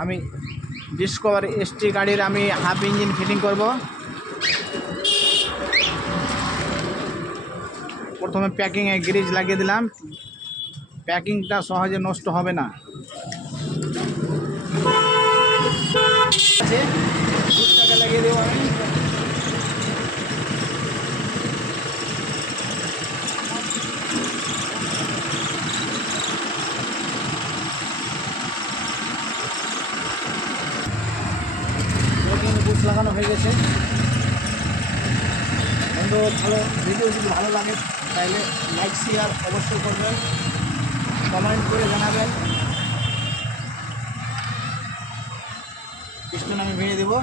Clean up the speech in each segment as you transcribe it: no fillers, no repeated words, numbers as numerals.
আমি discover ST গাড়ির আমি হাফ ইঞ্জিন ফিটিং করব। প্রথমে প্যাকিংয়ে গ্রিজ লাগিয়ে দিলাম, প্যাকিংটা সহজে নষ্ট হবে না। টাকা লাগিয়ে দেবো আমি। বুট লাগানো হয়ে গেছে। বন্ধু, ভালো ভিডিও যদি ভালো লাগে তাহলে লাইক শেয়ার অবশ্যই করবেন, কমেন্ট করে জানাবেন। পিস্টন আমি ভেঙে দেবো।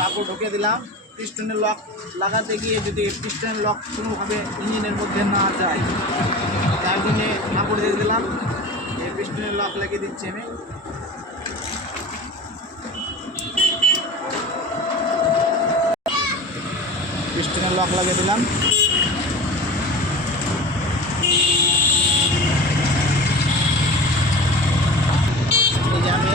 কাপড় ঢুকে দিলাম। পিস্টনের লক লাগাতে গিয়ে যদি পিস্টনের লক কোনোভাবে ইঞ্জিনের মধ্যে না যায়, তার জন্য কাপড় দিয়ে দিলাম। এই পিস্টনের লক লাগিয়ে দিচ্ছি আমি। পিস্টনের লক লাগিয়ে দিলাম। এই যে আমি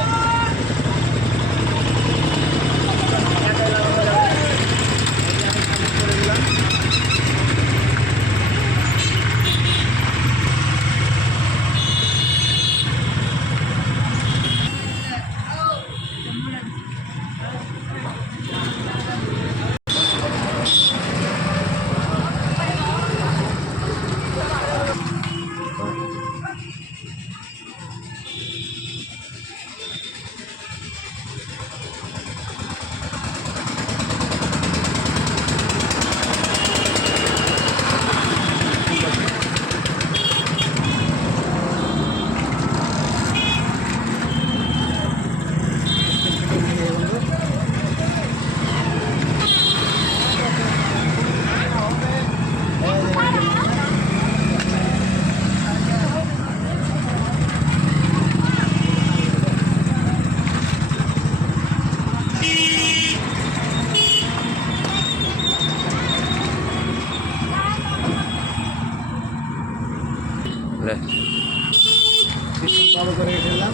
চালু করে ফেললাম।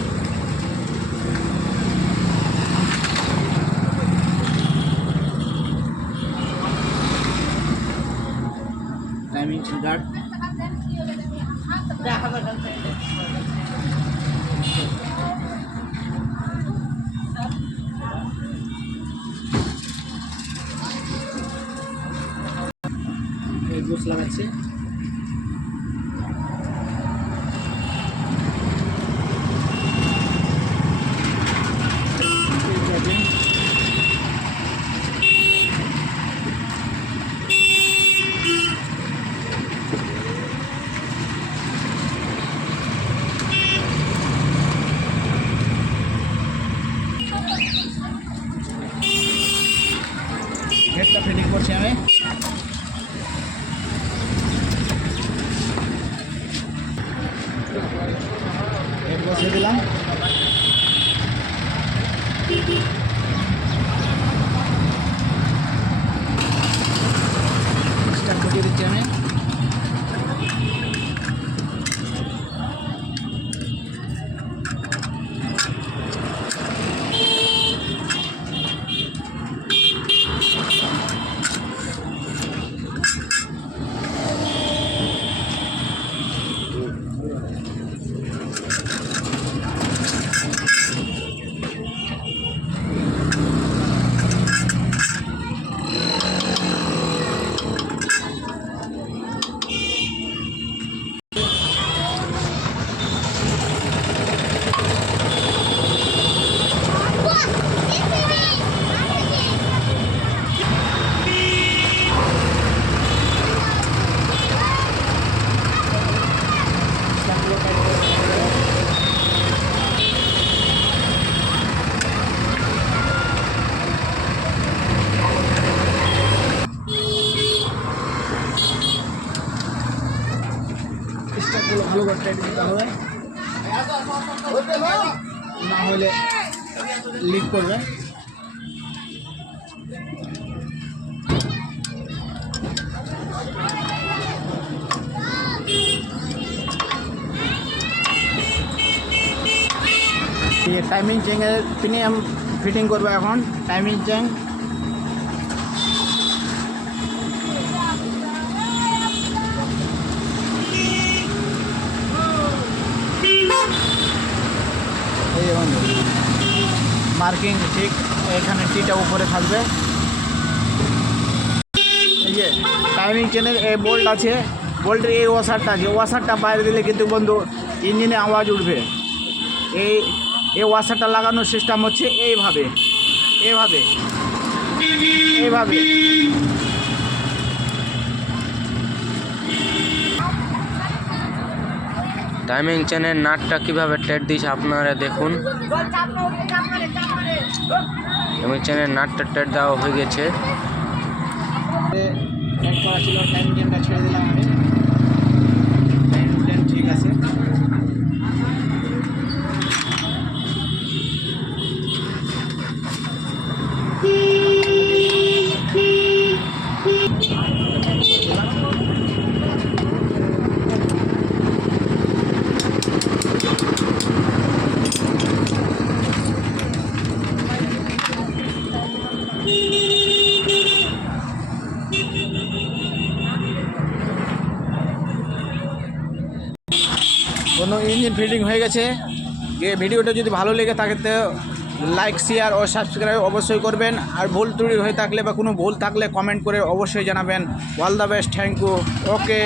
টাইমিং গার্ড এই বুশ লাগাচ্ছে। হেডটা ফিটিং করছি আমি। হেড বসিয়ে দিলাম। স্টার্ট করে দিচ্ছি আমি। করে টেট দিতে হবে, না হলে লিক করবে। ये टाइमिंग चेंज पिने हम फिटिंग करबो এখন टाइमिंग चेंज। এই বন্ধু মার্কিং ঠিক এখানে টিটা উপরে থাকবে। এই যে টাইমিং চেনের এই বোল্ট আছে, বোল্টের এই ওয়াশারটা আছে, ওয়াশারটা বাইরে দিলে কিন্তু বন্ধু ইঞ্জিনে আওয়াজ উঠবে। এই ওয়াশারটা লাগানোর সিস্টেম হচ্ছে এইভাবে এইভাবে এইভাবে। টাইমিং চেনের নাটটা কিভাবে টেট দিয়েছে আপনারা দেখুন। টাইমিং চেনের নাটটা টেট দেওয়া হয়ে গেছে। টেট করা ছিল, টাইমিং চেনটা ছেড়ে দিলাম আমি। টাইমিং চেন ঠিক আছে। কোনো ইঞ্জিন ফিটিং হয়ে গেছে। এই ভিডিওটা যদি ভালো লেগে থাকে তো লাইক শেয়ার ও সাবস্ক্রাইব অবশ্যই করবেন। আর ভুল ত্রুটি হয়ে থাকলে বা কোনো ভুল থাকলে কমেন্ট করে অবশ্যই জানাবেন। All the best, thank you, okay.